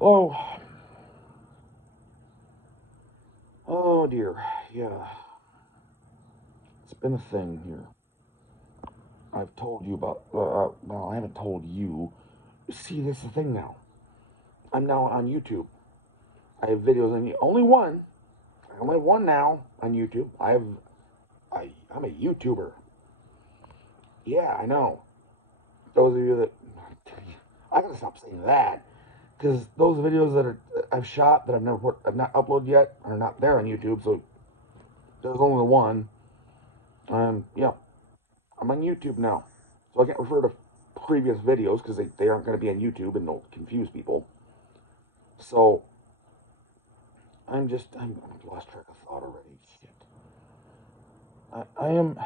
Oh, oh dear. Yeah, it's been a thing here. I've told you about. Well, I haven't told you. See, this is the thing now. I'm now on YouTube. I have videos on only one. I only have one now on YouTube. I'm a YouTuber. Yeah, I know. Those of you that I gotta stop saying that because those videos that I've shot that I've not uploaded yet are not there on YouTube. So there's only the one. Yeah, I'm on YouTube now, so I can't refer to previous videos because they aren't going to be on YouTube and they'll confuse people. So I've lost track of thought already. Shit. I am.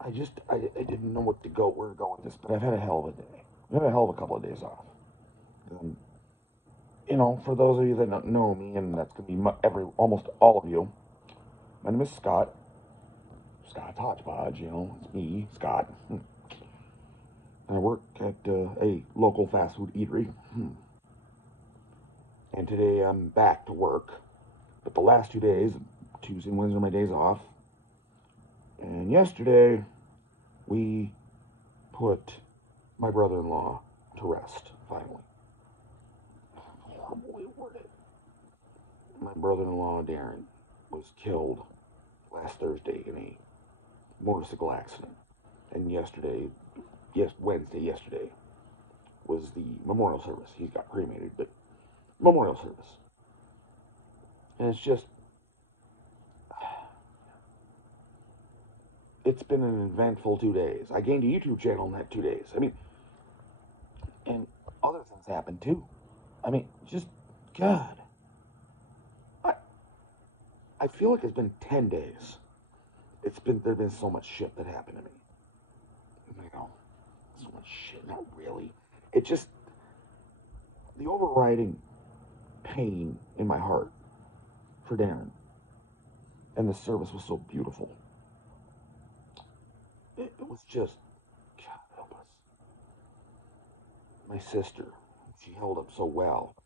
I didn't know where to go with this, but I've had a hell of a day. I've had a hell of a couple of days off. And, for those of you that don't know me, and that's gonna be almost all of you. My name is Scott. Scott Hodgepodge. It's me, Scott. I work at a local fast food eatery. And today I'm back to work. But the last 2 days, Tuesday and Wednesday, are my days off. And yesterday, we put my brother-in-law to rest, finally. Horribly worded. My brother-in-law, Darren, was killed last Thursday in a motorcycle accident. And Wednesday, yesterday, was the memorial service. He's got cremated, but memorial service. And it's been an eventful 2 days. I gained a YouTube channel in that 2 days. And other things happened too. Just God. I I feel like it's been 10 days. There's been so much shit that happened to me. So much shit. Not really. It just the overriding pain in my heart for Darren, and the service was so beautiful. It was just God help us. My sister, she held up so well,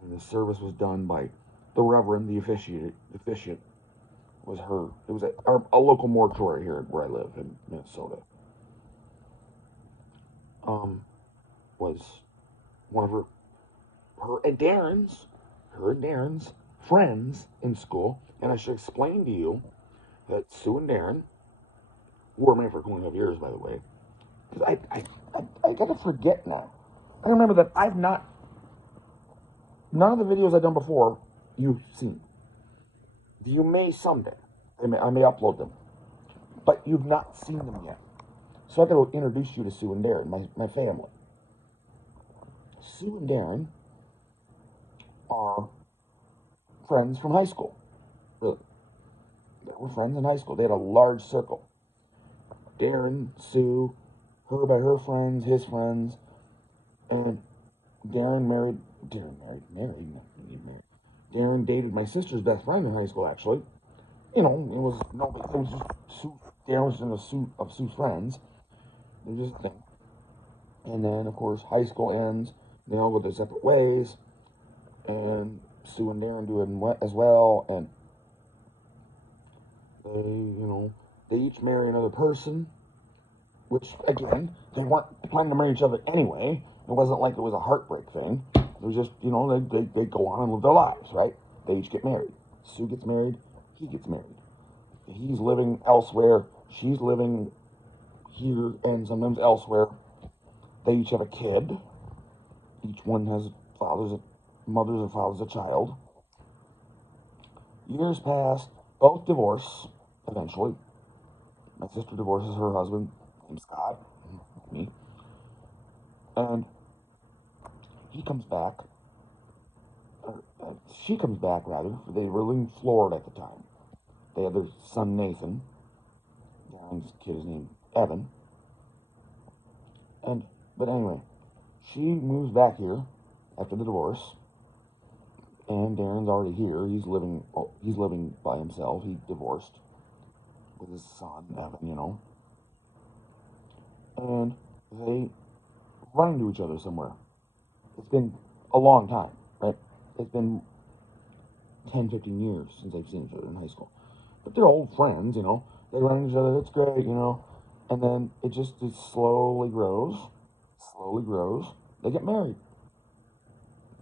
and the service was done by the Reverend, the officiant was her. It was a local mortuary here where I live in Minnesota. Was one of her and Darren's friends in school. And I should explain to you that Sue and Darren, who were married for 25 years, by the way, because I gotta forget now. I remember that none of the videos I've done before you've seen. You may someday. I may upload them, but you've not seen them yet. So I gotta introduce you to Sue and Darren, my family. Sue and Darren are friends from high school. Really. They were friends in high school. They had a large circle. Darren, Sue, her by her friends, his friends, and Darren married. Married. Darren dated my sister's best friend in high school. Actually, it was no, but it was just Sue. Darren was in a suit of Sue's friends. It was just a thing. And then, of course, high school ends. They all go their separate ways, and Sue and Darren do it as well. And they each marry another person, which, again, they weren't planning to marry each other anyway. It wasn't like it was a heartbreak thing. It was just, they go on and live their lives, right? They each get married. Sue gets married. He gets married. He's living elsewhere. She's living here and sometimes elsewhere. They each have a kid. Each one has mothers or fathers a child. Years pass. Both divorce eventually. My sister divorces her husband, named Scott, me, and he comes back. She comes back, rather. They were in Florida at the time. They had their son, Nathan. Darren's kid is named Evan. But anyway, she moves back here after the divorce, and Darren's already here. He's living by himself. He divorced with his son, Evan, and they run into each other somewhere. It's been a long time, right? It's been 10, 15 years since I've seen each other in high school. But they're old friends, you know. They run into each other, it's great, you know. And then it slowly grows, slowly grows. They get married.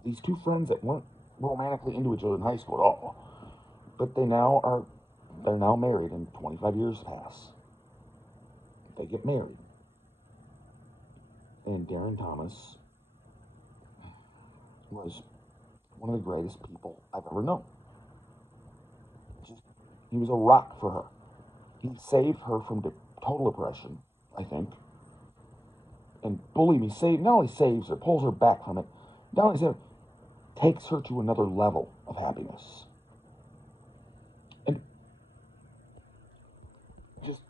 These two friends that weren't romantically into each other in high school at all, but they're now married and 25 years pass. They get married. And Darren Thomas was one of the greatest people I've ever known. He was a rock for her. He saved her from total depression, I think. And believe me, not only saves her, pulls her back from it, not only saves her, takes her to another level of happiness. And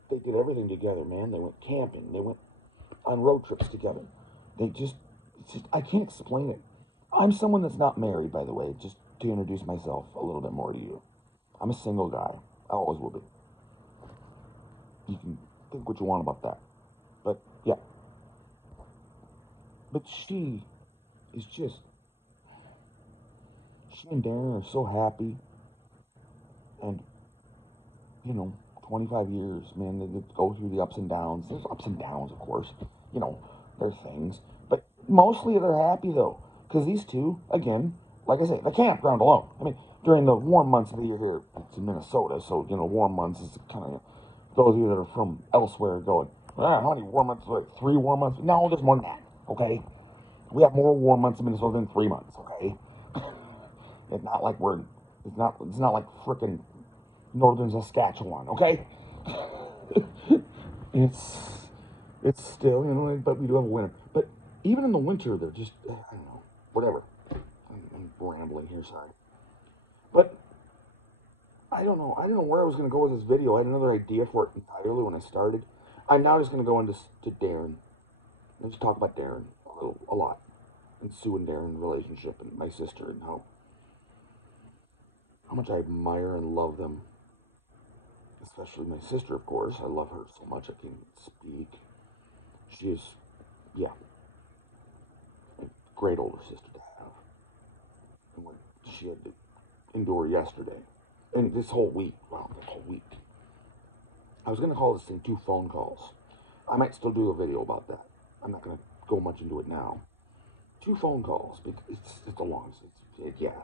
they did everything together, man. They went camping. They went on road trips together. I can't explain it. I'm someone that's not married, by the way, just to introduce myself a little bit more to you. I'm a single guy. I always will be. You can think what you want about that. But, yeah. But she and Darren are so happy. And, 25 years, man, they go through the ups and downs. There's ups and downs, of course. There's things. But mostly they're happy, though. Because these two, again, like I say, the campground alone. I mean, during the warm months of the year here, it's in Minnesota, so, warm months is kind of, those of you that are from elsewhere going, how many warm months? Like 3 warm months? No, there's more than that, okay? We have more warm months in Minnesota than 3 months, okay? It's not like it's not like frickin' northern Saskatchewan, okay? it's still, but we do have a winter. But even in the winter, they're just, I don't know, whatever. I'm rambling here, sorry. But I don't know where I was going to go with this video. I had another idea for it entirely when I started. I'm now just going to go into Darren. Let's talk about Darren a lot. And Sue and Darren's relationship and my sister and how much I admire and love them. Especially my sister, of course. I love her so much I can't speak. She is, yeah, a great older sister to have. And what she had to endure yesterday. And this whole week, I was going to call this thing 2 phone calls. I might still do a video about that. I'm not going to go much into it now. 2 phone calls. It's a long, yeah.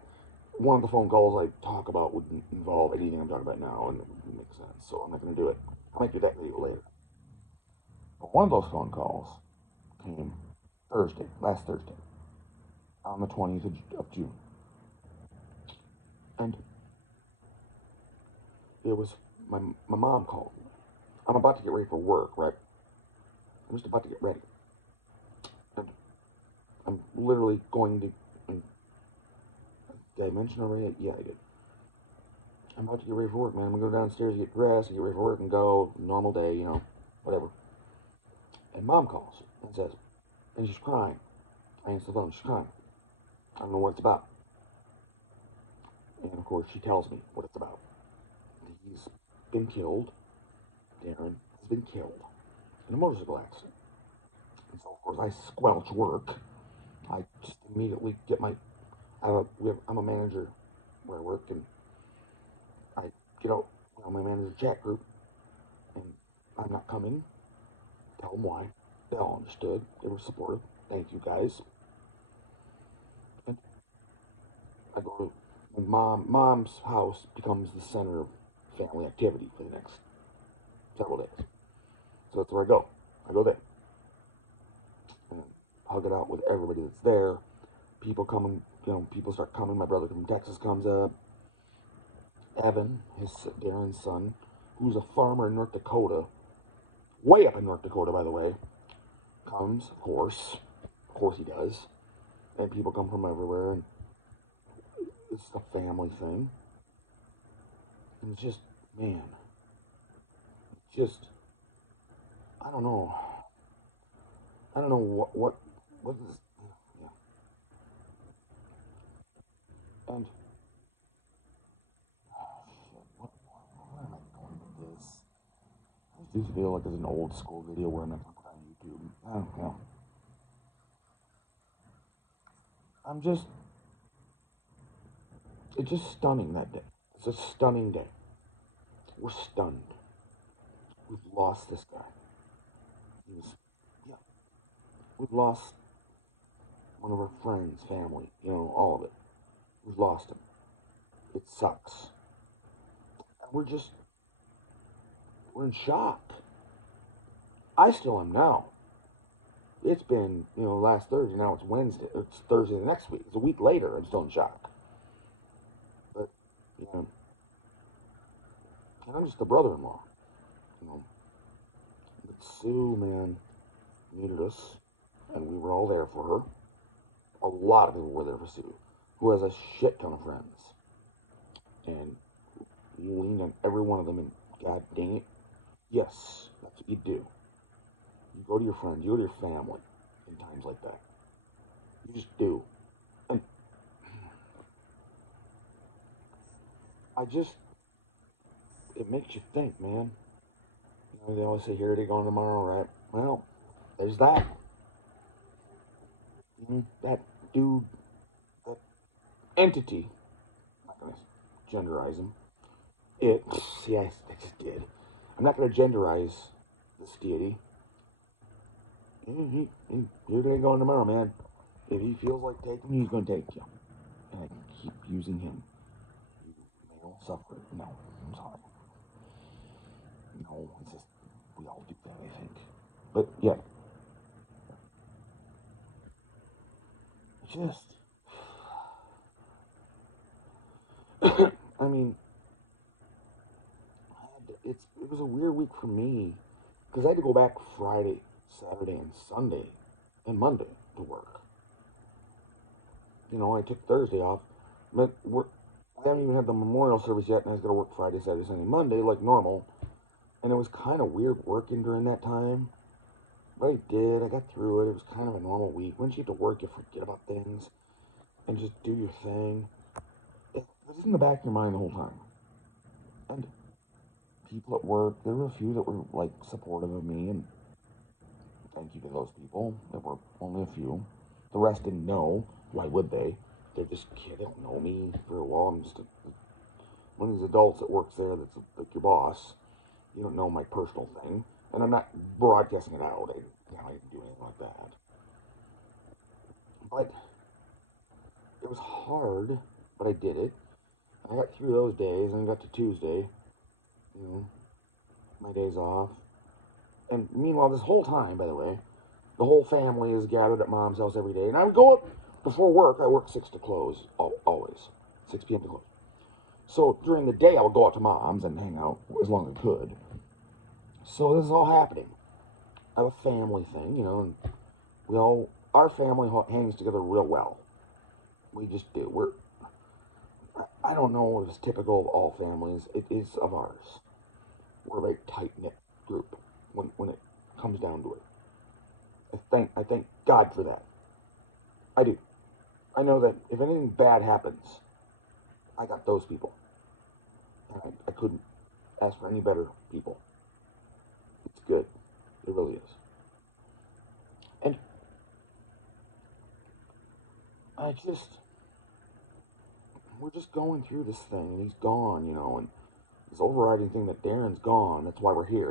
One of the phone calls I talk about would involve anything I'm talking about now, and it would make sense. So I'm not going to do it. I might do that video later. But one of those phone calls came last Thursday, on the 20th of June. And it was, my mom called me. I'm about to get ready for work, right? I'm just about to get ready. And I'm literally going to, did I mention already? Yeah, I did. I'm about to get ready for work, man. I'm going to go downstairs, get dressed, get ready for work, and go. Normal day, whatever. And Mom calls and says, and she's crying. I answer the phone, she's crying. I don't know what it's about. And of course, she tells me what it's about. He's been killed. Darren has been killed in a motorcycle accident. And so, of course, I squelch work. I just immediately get I'm a manager where I work, and I get out on my manager chat group, and I'm not coming. Tell them why. They all understood. They were supportive. Thank you, guys. And I go to mom's house becomes the center of family activity for the next several days. So that's where I go. I go there. And hug it out with everybody that's there. People coming, people start coming. My brother from Texas comes up. Evan, Darren's son, who's a farmer in North Dakota, way up in North Dakota, by the way, comes, of course. Of course he does. And people come from everywhere, and it's a family thing. And it's just, man, I don't know. I don't know what is, yeah. And, what am I going with this? I just feel like it's an old school video where I'm not going to put on YouTube. I don't know. I'm just, it's just stunning that day. It's a stunning day. We're stunned. We've lost this guy. He was, yeah, we've lost one of our friends, family, all of it. We've lost him. It sucks. And we're in shock. I still am now. It's been, last Thursday, now it's Wednesday. It's Thursday the next week. It's a week later, I'm still in shock. But, and I'm just a brother-in-law, But Sue, man, needed us, and we were all there for her. A lot of people were there for Sue, who has a shit ton of friends. And you lean on every one of them, and god dang it, yes, that's what you do. You go to your friends, you go to your family in times like that. You just do. And it makes you think, man. They always say, here they go tomorrow, right? Well, there's that. That dude, that entity, I'm not going to genderize him. Yes, I just did. I'm not going to genderize this deity. You're going to go tomorrow, man. If he feels like taking you, he's going to take you. And I can keep using him. You male sufferer. No, I'm sorry. No, it's just, we all do that, I think. But, yeah. Just, I mean, it was a weird week for me because I had to go back Friday, Saturday, and Sunday, and Monday to work. I took Thursday off, but I haven't even had the memorial service yet, and I was going to work Friday, Saturday, Sunday, Monday like normal. And it was kind of weird working during that time, but I did. I got through it. It was kind of a normal week. Once you get to work, you forget about things and just do your thing. It was in the back of your mind the whole time. And people at work, there were a few that were like supportive of me, and thank you to those people. There were only a few. The rest didn't know. Why would they? They're just kids. They don't know me very well. I'm just one of these adults that works there that's like your boss. You don't know my personal thing. And I'm not broadcasting it out. I didn't do anything like that. But it was hard, but I did it. I got through those days, and I got to Tuesday, my days off. And meanwhile, this whole time, by the way, the whole family is gathered at Mom's house every day. And I would go up before work. I work 6 to close, always. 6 p.m. to close. So during the day, I would go out to Mom's and hang out as long as I could. So this is all happening. I have a family thing, and our family hangs together real well. We just do. I don't know if it's typical of all families. It is of ours. We're a very tight-knit group when it comes down to it. I thank God for that. I do. I know that if anything bad happens, I got those people. And I couldn't ask for any better people. It's good. It really is. And we're just going through this thing, and he's gone, and this overriding thing that Darren's gone. That's why we're here,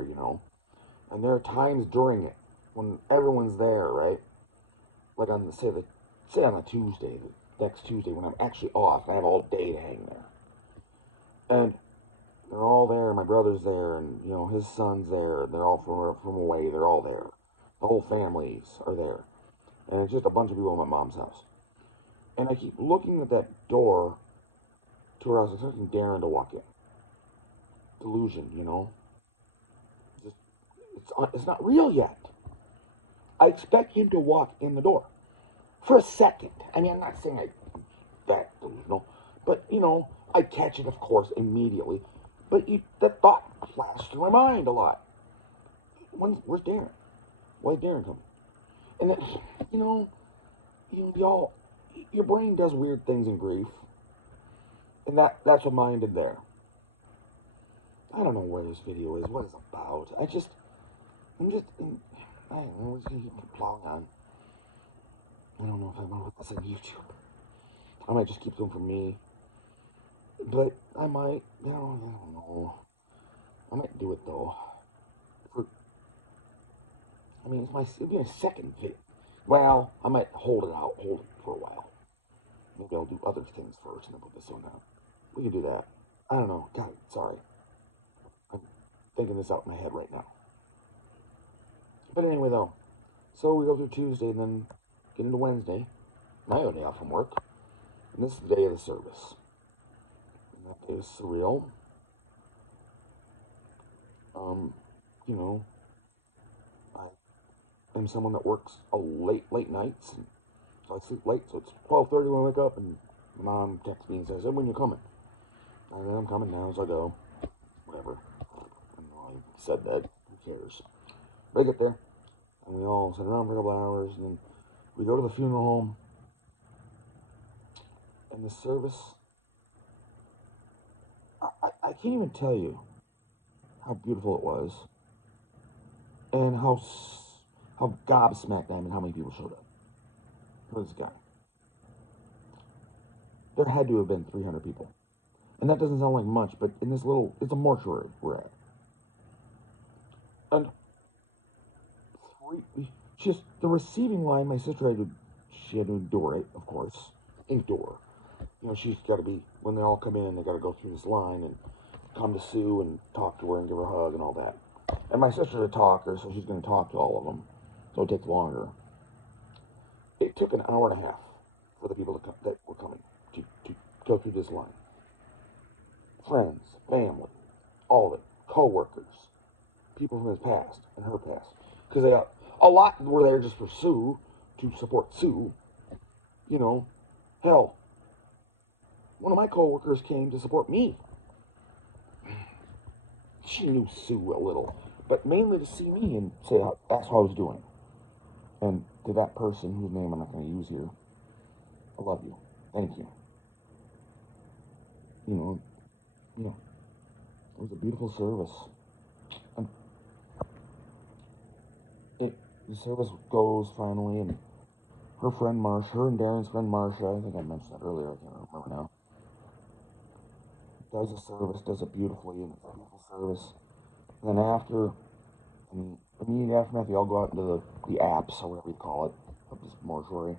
And there are times during it when everyone's there, right? Like on say on a Tuesday, the next Tuesday when I'm actually off, and I have all day to hang there. And they're all there. My brother's there, and his son's there. They're all from away. They're all there. The whole families are there, and it's just a bunch of people at my mom's house. And I keep looking at that door to where I was expecting Darren to walk in. Delusion, Just it's not real yet. I expect him to walk in the door for a second. I mean, I'm not saying that delusional, but I catch it, of course, immediately. But that thought flashed through my mind a lot. Where's Darren? Why's Darren coming? And then, y'all, your brain does weird things in grief, and that's what mine did there. I don't know where this video is, what it's about. I don't know, we're just gonna keep plowing on. I don't know if I'm gonna put this on YouTube. I might just keep them for me. But I might, I don't know. I might do it though. For, I mean, it'll be my second vid. Well, I might hold it for a while. Maybe I'll do other things first and then put this one out. We can do that. I don't know. God, sorry. I'm thinking this out in my head right now. But anyway, though. So we go through Tuesday and then get into Wednesday. My own day off from work. And this is the day of the service. And that day is surreal. You know, I'm someone that works late nights. And so I sleep late. So it's 12:30 when I wake up. And Mom texts me and says, "Hey, when you coming?" I said, "I'm coming now." So I go, whatever. I know I said that. Who cares? But I get there. And we all sit around for a couple hours. And then we go to the funeral home. And the service, I can't even tell you how beautiful it was. And how gobsmacked I am and how many people showed up for this guy. There had to have been 300 people. And that doesn't sound like much, but in this it's a mortuary we're at. And just the receiving line, my sister she had to endure it, of course. Endure. You know, she's got to be, when they all come in, they got to go through this line and come to Sue and talk to her and give her a hug and all that. And my sister's a talker, so she's going to talk to all of them. So it takes longer. It took an hour and a half for the people that were coming to go through this line. Friends, family, all of it, co-workers, people from his past and her past. Because a lot were there just for Sue, to support Sue. You know, hell, one of my co-workers came to support me. She knew Sue a little, but mainly to see me and ask how I was doing. And to that person whose name I'm not going to use here, I love you. Thank you. You know, it was a beautiful service. And the service goes finally, and her and Darren's friend Marsha, I think I mentioned that earlier, I can't remember now, does a service, does it beautifully, and it's a beautiful service. And then immediately after that, they all go out into the apps, or whatever you call it, of this mortuary.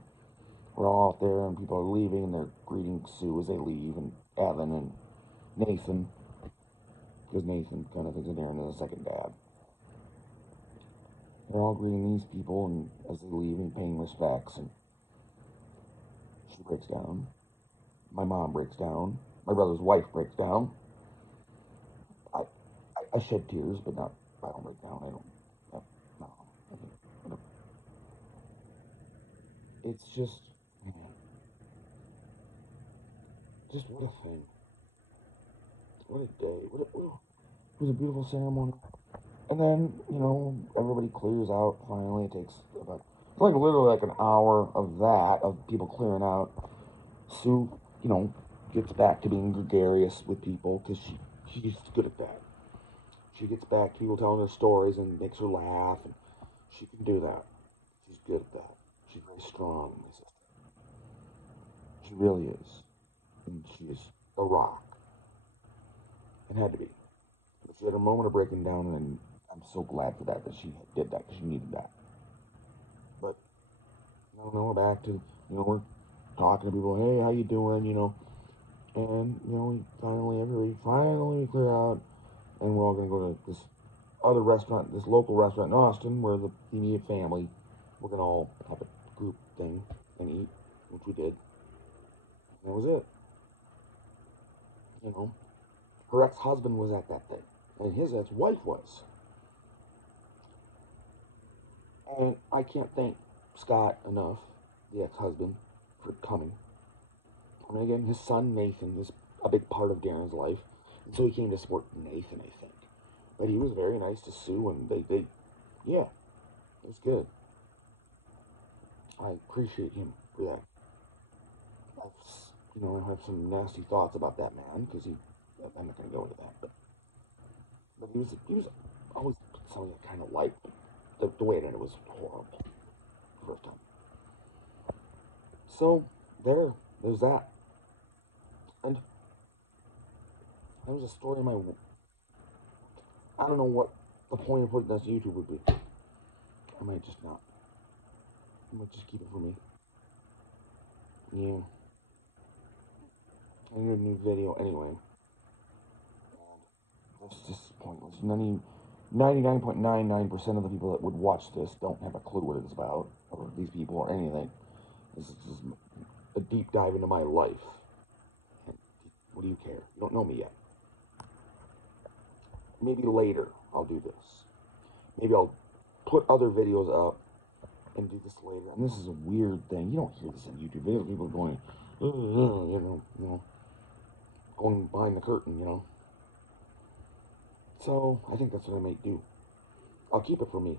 We're all out there, and people are leaving, and they're greeting Sue as they leave, and Evan and Nathan, because Nathan kind of thinks of Darren as a second dad. They're all greeting these people, and as they leave and paying respects, and she breaks down. My mom breaks down. My brother's wife breaks down. I shed tears, but not. I don't break down. I don't. No. It's just, man, just what a thing. What a day. It was a beautiful ceremony. And then, everybody clears out finally. It takes literally like an hour of that, of people clearing out. Sue, gets back to being gregarious with people because she's good at that. She gets back to people telling her stories and makes her laugh, and she can do that. She's good at that. She's very strong, my sister. She really is. And she is a rock. And had to be. But she had a moment of breaking down, and I'm so glad for that she did that, because she needed that. But, we're back to, we're talking to people, hey, how you doing, and, we finally clear out, and we're all going to go to this other restaurant, this local restaurant in Austin, where the immediate family, we're going to all have a group thing and eat, which we did. And that was it. Her ex-husband was at that thing, and his ex-wife was. And I can't thank Scott enough, the ex-husband, for coming. I mean, again, his son Nathan is a big part of Darren's life, and so he came to support Nathan, I think. But he was very nice to Sue, and yeah, it was good. I appreciate him for that. I have some nasty thoughts about that man, because I'm not going to go into that, but he was always something I kind of liked. The way it ended was horrible the first time. So there's that. And there's a story in my... I don't know what the point of putting this to YouTube would be. I might just not. I might just keep it for me. Yeah. I need a new video anyway. And that's just pointless. 99.99% of the people that would watch this don't have a clue what it's about, or these people, or anything. This is a deep dive into my life. And what do you care? You don't know me yet. Maybe later I'll do this. Maybe I'll put other videos up and do this later. And this is a weird thing. You don't hear this in YouTube videos. People going, going behind the curtain, So I think that's what I might do. I'll keep it for me.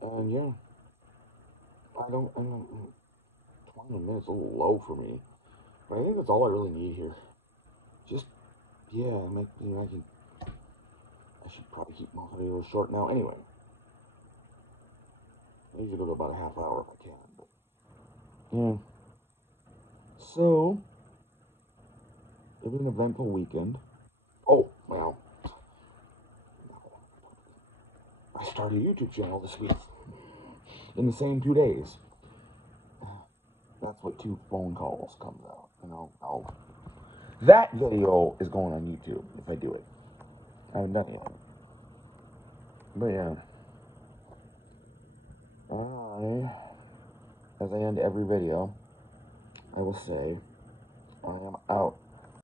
And yeah, I don't 20 minutes a little low for me. But I think that's all I really need here. Just, yeah, I should probably keep my videos short now anyway. I usually go to about a half hour if I can, but yeah. So, it was an eventful weekend. Oh, well, I started a YouTube channel this week. In the same 2 days. That's what 2 phone calls comes out. That video is going on YouTube if I do it. I haven't done it yet. But yeah. As I end every video, I will say, I am out.